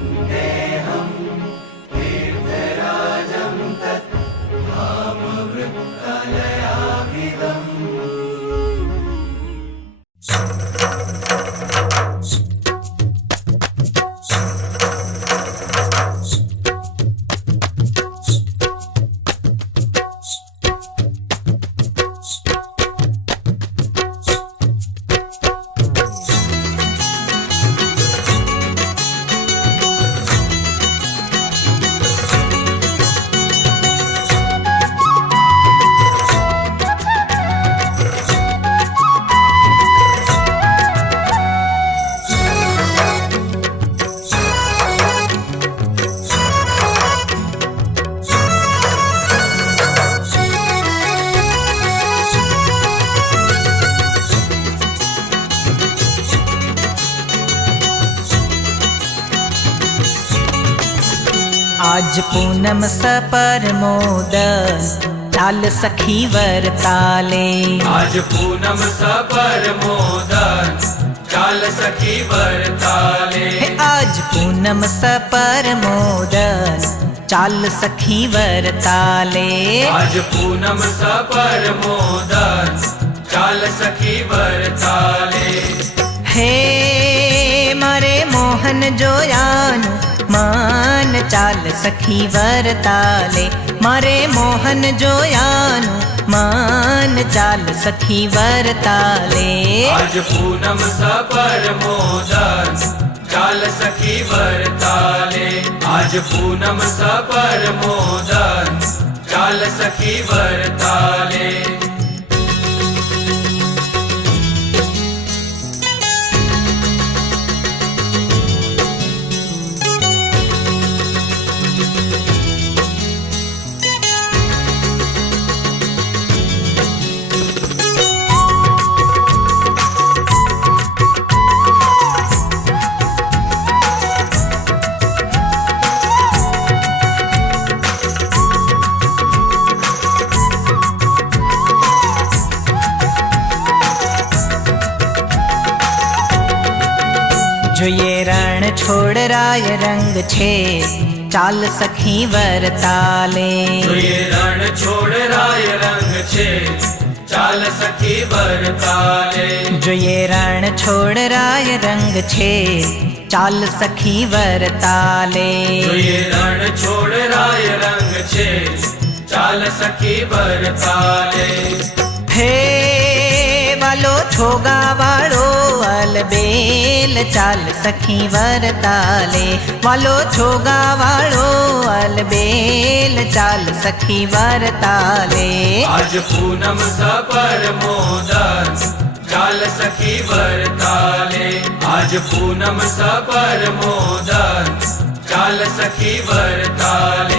वन्देऽहं तीर्थराजं तत् धामवृत्तलयाभिधम्। आज पूनम सपरमोदन चाल सखी वरताले। आज पूनम सपरमोदन चाल सखी वरताले। आज पूनम सपरमोदन चाल सखी वरताले। आज पूनम सपरमोदन चाल सखी वरताले। हे मारे मोहन जोयान मान चाल सखी वरताले। मारे मोहन जोयान मान चाल सखी वरताले। आज पूनम सपरमोदन चाल सखी वरताले। आज पूनम सपरमोदन चाल सखी वरताले। जो ये रण छोड़ राय रंग छे चाल सखी वरताले। जो ये रण छोड़ राय रंग छे चाल सखी वरताले। जो ये रण छोड़ राय रंग छे चाल सखी वरताले। जो ये रण छोड़ राय रंग छे चाल सखी वरताले। हे वालो छोगा वालो अलबेल चाल सखी वरताले। वालो छोगा वालो अलबेल चाल सखी वरताले। आज पूनम सपरमोदन चाल सखी वरताले। आज पूनम सपरमोदन चाल सखी वरताले।